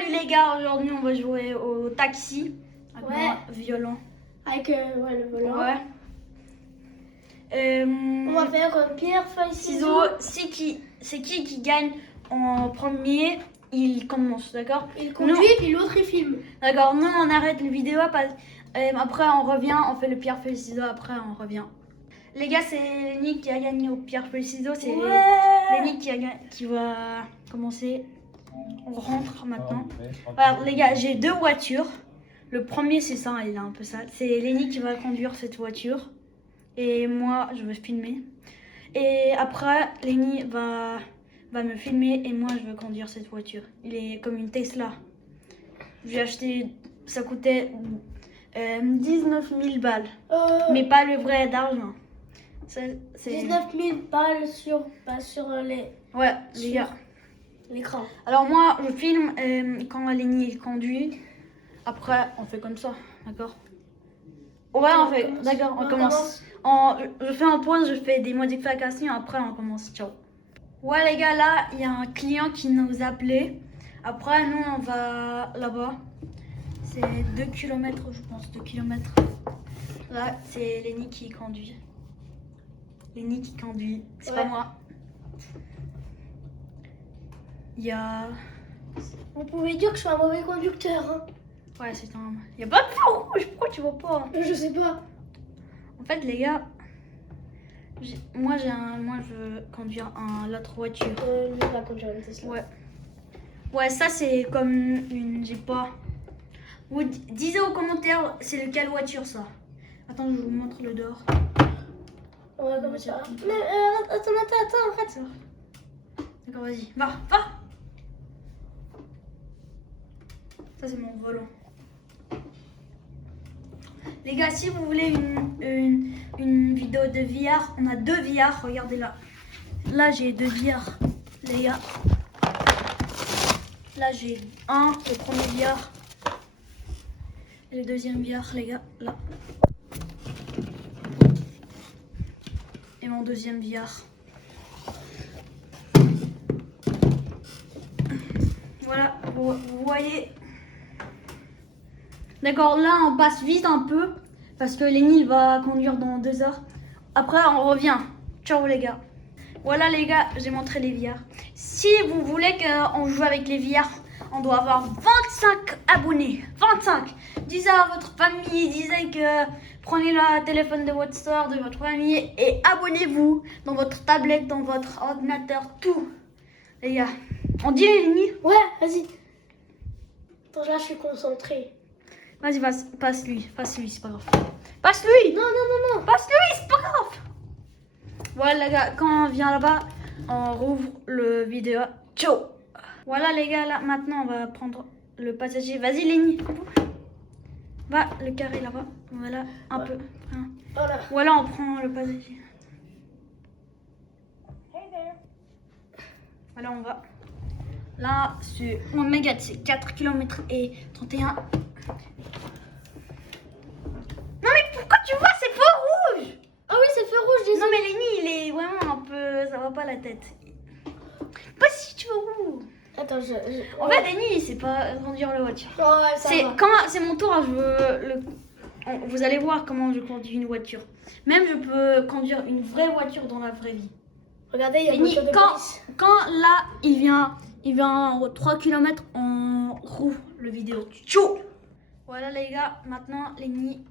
Salut les gars, aujourd'hui on va jouer au taxi avec Ouais. violon. Avec le volant. Ouais. On va faire pierre, feuille, ciseaux. Ciseaux. C'est qui gagne en premier, il commence, d'accord? Il conduit et puis l'autre il filme. D'accord, nous on arrête la vidéo, après on revient, on fait le pierre, feuille, ciseaux, après on revient. Les gars, c'est Lenny qui a gagné au pierre, feuille, ciseaux, c'est Lenny qui va commencer. On rentre maintenant. Alors les gars, j'ai deux voitures. Le premier c'est ça, il est un peu sale. C'est Lenny qui va conduire cette voiture. Et moi, je veux filmer. Et après, Lenny va me filmer et moi, je veux conduire cette voiture. Il est comme une Tesla. J'ai acheté, ça coûtait 19 000 balles. Mais pas le vrai d'argent. C'est 19 000 balles sur les... Ouais, les gars. L'écran. Alors moi, je filme quand Lenny conduit. Après, on fait comme ça, d'accord? Ouais, on fait. D'accord, on commence. Je fais un pause, je fais des modifications. Après, on commence. Ciao. Ouais, les gars, là, il y a un client qui nous a appelé. Après, nous, on va là-bas. C'est 2 km, je pense, 2 km. Là, c'est Lenny qui conduit. Lenny qui conduit, c'est pas moi. Il y a... On pouvait dire que je suis un mauvais conducteur. Hein. Ouais, c'est un... Il y a pas de feu rouge, pourquoi tu vois pas? Je sais pas. En fait, les gars, moi je veux conduire l'autre voiture. Lui, il va conduire une Tesla. Ouais. Ouais, ça c'est comme une... J'ai pas... Vous disez aux commentaires, c'est de quelle voiture ça? Attends, je vous montre le dehors. Ouais, comme ça. Mais attends, en fait. D'accord, vas-y. Va. Ça, c'est mon volant. Les gars, si vous voulez une vidéo de VR, on a 2 VR, regardez là. Là, j'ai 2 VR, les gars. Là, j'ai le premier VR. Et le deuxième VR, les gars, là. Et mon deuxième VR. Voilà, vous voyez. D'accord, là on passe vite un peu parce que Lenny va conduire dans 2 heures. Après on revient. Ciao les gars. Voilà les gars, j'ai montré les VR. Si vous voulez qu'on joue avec les VR, on doit avoir 25 abonnés. 25. Disez à votre famille, disez que prenez le téléphone de votre soeur, de votre famille et abonnez-vous dans votre tablette, dans votre ordinateur, tout. Les gars, on dit Lenny? Ouais, vas-y. Attends, là je suis concentrée. Vas-y, passe-lui, c'est pas grave. Passe-lui! Non. Passe-lui, c'est pas grave! Voilà les gars, quand on vient là-bas, on rouvre le vidéo. Ciao! Voilà les gars, là maintenant on va prendre le passager. Vas-y Lenny, va le carré là-bas. Voilà, un peu. Hein. Voilà, on prend le passager. Voilà, on va. Là, c'est Omega, c'est 4 km et 31. Non mais pourquoi tu vois, c'est feu rouge? Ah oui, c'est feu rouge, désolé. Non mais Lenny, il est vraiment un peu... Ça va pas la tête. Pas si tu veux où? Attends, En fait, Lenny, il sait pas conduire la voiture. Ouais, ça va. Quand c'est mon tour, vous allez voir comment je conduis une voiture. Même je peux conduire une vraie voiture dans la vraie vie. Regardez, il y a une Lenny, voiture de police. quand là, il vient 3 km, on rouvre le vidéo. Ciao! Voilà les gars, maintenant Lenny...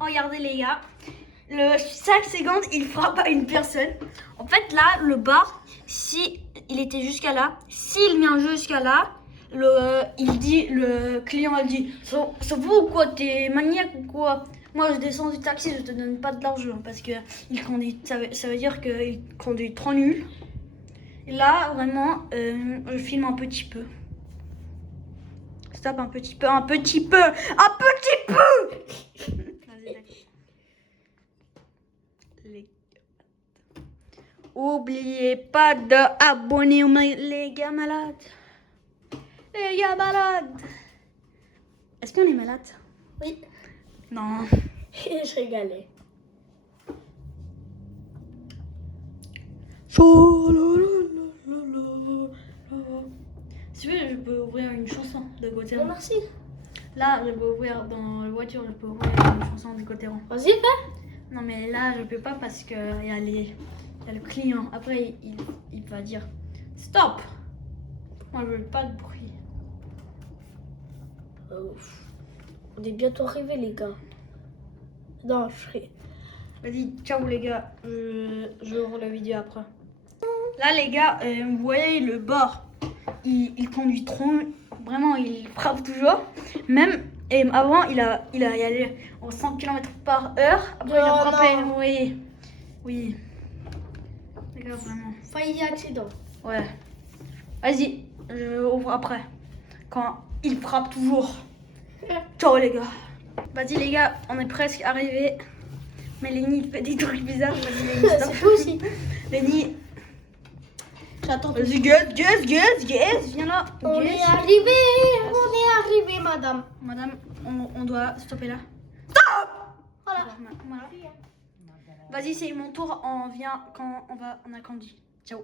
Regardez les gars, le 5 secondes, il frappe à une personne. En fait là, le bar, si il était jusqu'à là, s'il vient jusqu'à là, le client il dit, ça vaut ou quoi, t'es maniaque ou quoi? Moi je descends du taxi, je te donne pas de l'argent parce que il conduit, ça veut dire qu'il conduit trop nul. Et là vraiment, je filme un petit peu. Stop, un petit peu. Oubliez pas d'abonner les gars malades. Les gars malades. Est-ce qu'on est malade? Oui. Non. Je régalais. Si tu veux, je peux ouvrir une chanson de Non, Gauthéron. merci. Là, je peux ouvrir dans la voiture, je peux ouvrir une chanson de Gauthéron. Vas-y, fais. Non, mais là, je peux pas parce que il y a le client. Après, il va dire stop. Moi, je veux pas de bruit. On est bientôt arrivés, les gars. Non, je serai. Vas-y, ciao les gars. Je ouvre la vidéo après. Là, les gars, vous voyez le bord. Il conduit trop. Vraiment, il frappe toujours. Même avant, il a y allé en 100 km/h. Après, il a Non, frappé. non. Oui. Oui. Les gars, vraiment. Failli accident. Ouais. Vas-y, je ouvre après. Quand il frappe toujours. Ciao les gars. Vas-y les gars, on est presque arrivé. Mais Lenny il fait des trucs bizarres. Vas-y Lenny, stop. C'est tout aussi. Lenny, J'attends. vas-y guess, viens là. On Guess. est arrivé, madame. Madame, on doit stopper là. Voilà. Voilà. Vas-y, c'est mon tour. On vient quand on a conduit. Ciao.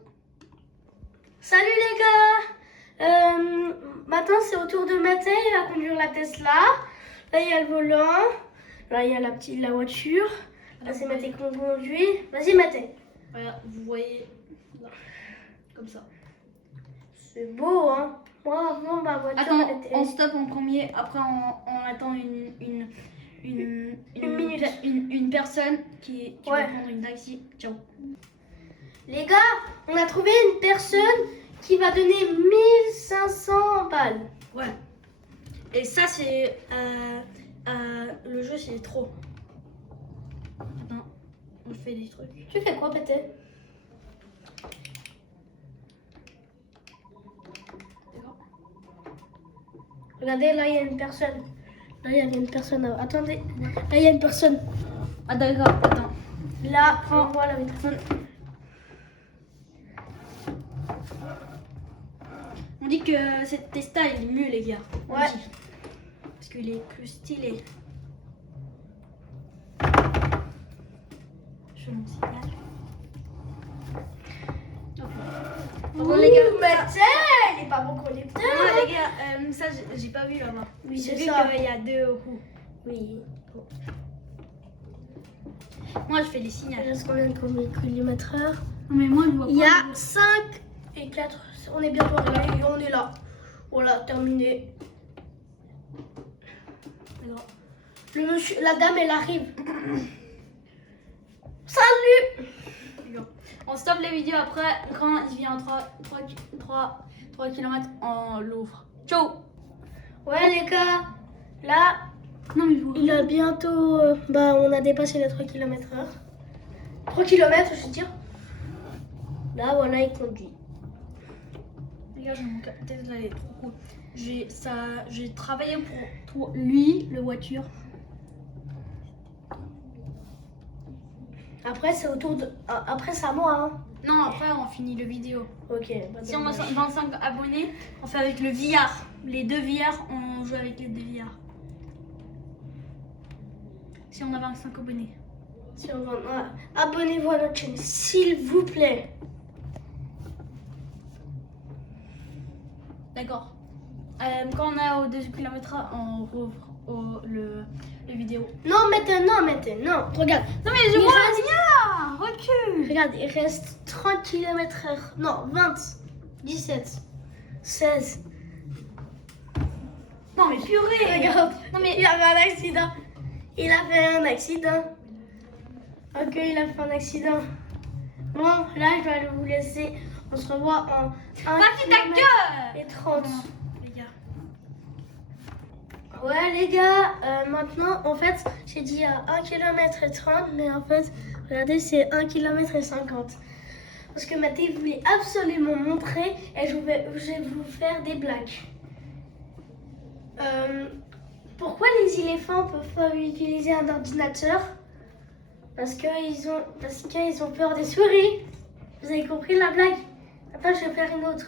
Salut les gars. Maintenant c'est au tour de Mathé. Il va conduire la Tesla. Là il y a le volant. Là il y a la voiture. Là c'est Mathé qui conduit. Vas-y Mathé. Voilà, vous voyez là, comme ça. C'est beau hein. Moi avant ma voiture Attends, elle était. on stoppe en premier. Après, on attend une minute. une personne qui Ouais. va prendre une taxi. Ciao. Les gars, on a trouvé une personne qui va donner 1500 balles. Ouais. Et ça, c'est. Le jeu, c'est trop. Attends, on fait des trucs. Tu fais quoi Mathé? D'accord. Regardez, là il y a une personne. Là il y a une personne. Attendez. Là il y a une personne. Ah, d'accord, attends. Là, on voit la personne. On dit que cette Testa, il est mieux, les gars. On Ouais. dit. Parce qu'il est plus stylé. Je m'en signale. Bon, les gars, Mathé, il est pas bon conducteur. non, les gars, ça, j'ai pas vu là-bas. Oui, J'ai c'est vu ça. qu'il y a 2 roues. Oui. Moi, je fais les signaux. Il reste combien de km/h? Non, mais moi, je vois pas. Il y a 5 et 4. On est bientôt arrivé et on est là. Voilà, terminé. D'accord. Le monsieur, la dame, elle arrive. Salut! D'accord. On stoppe les vidéos après. Quand il vient 3 km, on l'ouvre. Ciao! Ouais, les gars. Là, Non, mais je vois. il a bientôt. On a dépassé les 3 km/h. 3 km, je veux dire. Là, voilà, il conduit. Regarde, mon Tesla elle est trop cool. J'ai travaillé pour lui, le voiture. Après, c'est au tour de. Après, c'est à moi, hein. Non, après on finit le vidéo. Ok. Si on a 25 abonnés, on fait avec le VR. Les 2 VR, on joue avec les 2 VR. Si on a 25 abonnés. Abonnez-vous à notre chaîne, s'il vous plaît. D'accord. Quand on est au 2 km, on rouvre le vidéo. Non, maintenant. Regarde. Non mais je Il vois reste- bien. Recule. Regarde, il reste 30 km/h. Non, 20, 17, 16. Non mais purée. Regarde, Non mais il a fait un accident. Il a fait un accident. Ok, il a fait un accident. Bon, là, je vais vous laisser. On se revoit en 1 vas-y ta km gueule. et 30. Les gars. Ouais, les gars, maintenant, en fait, j'ai dit à 1 km et 30, mais en fait, regardez, c'est 1 km et 50. Parce que Mathé voulait absolument montrer et je vais vous faire des blagues. Pourquoi les éléphants peuvent pas utiliser un ordinateur? Parce qu'ils ont peur des souris. Vous avez compris la blague? Attends, je vais faire une autre.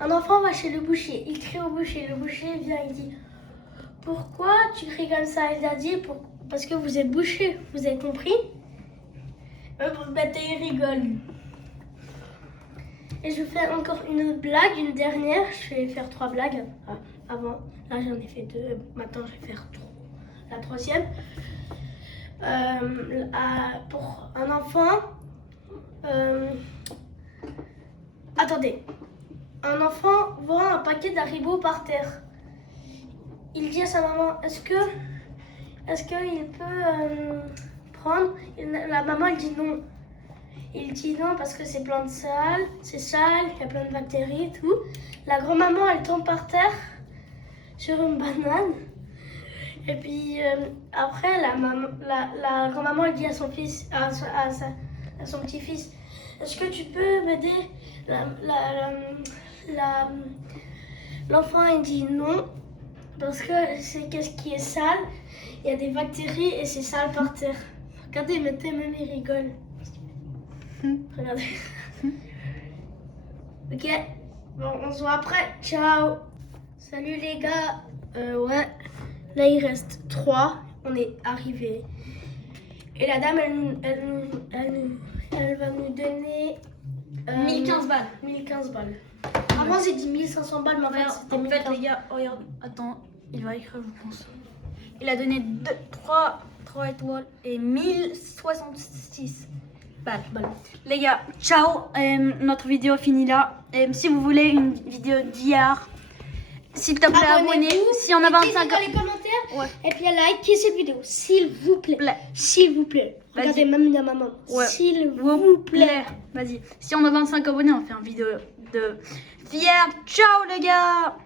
Un enfant va chez le boucher. Il crie au boucher. Le boucher vient, il dit: pourquoi tu cries comme ça? Il a dit: parce que vous êtes boucher. Vous avez compris? Mathé, il rigole. Et je fais encore une blague, une dernière. Je vais faire 3 blagues avant. Là, j'en ai fait 2. Maintenant, je vais faire la troisième. Pour un enfant... Attendez. Un enfant voit un paquet d'Haribo par terre. Il dit à sa maman, est-ce qu'il peut prendre? La maman, elle dit non. Il dit non parce que c'est plein de sale, c'est sale, il y a plein de bactéries et tout. La grand-maman, elle tombe par terre sur une banane. Et puis après, la grand-maman, elle dit à son fils, à son petit-fils, est-ce que tu peux m'aider? L'enfant, il dit non parce que c'est qu'est-ce qui est sale. Il y a des bactéries et c'est sale par terre. Regardez, mettez même, il rigole. Regardez. Ok, bon, on se voit après. Ciao. Salut les gars. Ouais, là il reste 3. On est arrivé. Et la dame, elle va nous donner 1015 balles. 1015 balles. Avant j'ai dit 1500 balles, mais en fait c'était 1015. Les gars, regarde, attends, il va écrire, je pense. Il a donné 3 étoiles et 1066 balles. Les gars, ciao, notre vidéo finit là. Si vous voulez une vidéo d'hier, s'il te plaît, abonnez-vous. Si on a 25 dans les commentaires, ouais. Et puis likez cette vidéo, s'il vous plaît. S'il vous plaît. Regardez même la maman. Ouais. S'il vous plaît. Vas-y. Si on a 25 abonnés, on fait une vidéo de fier. Ciao les gars.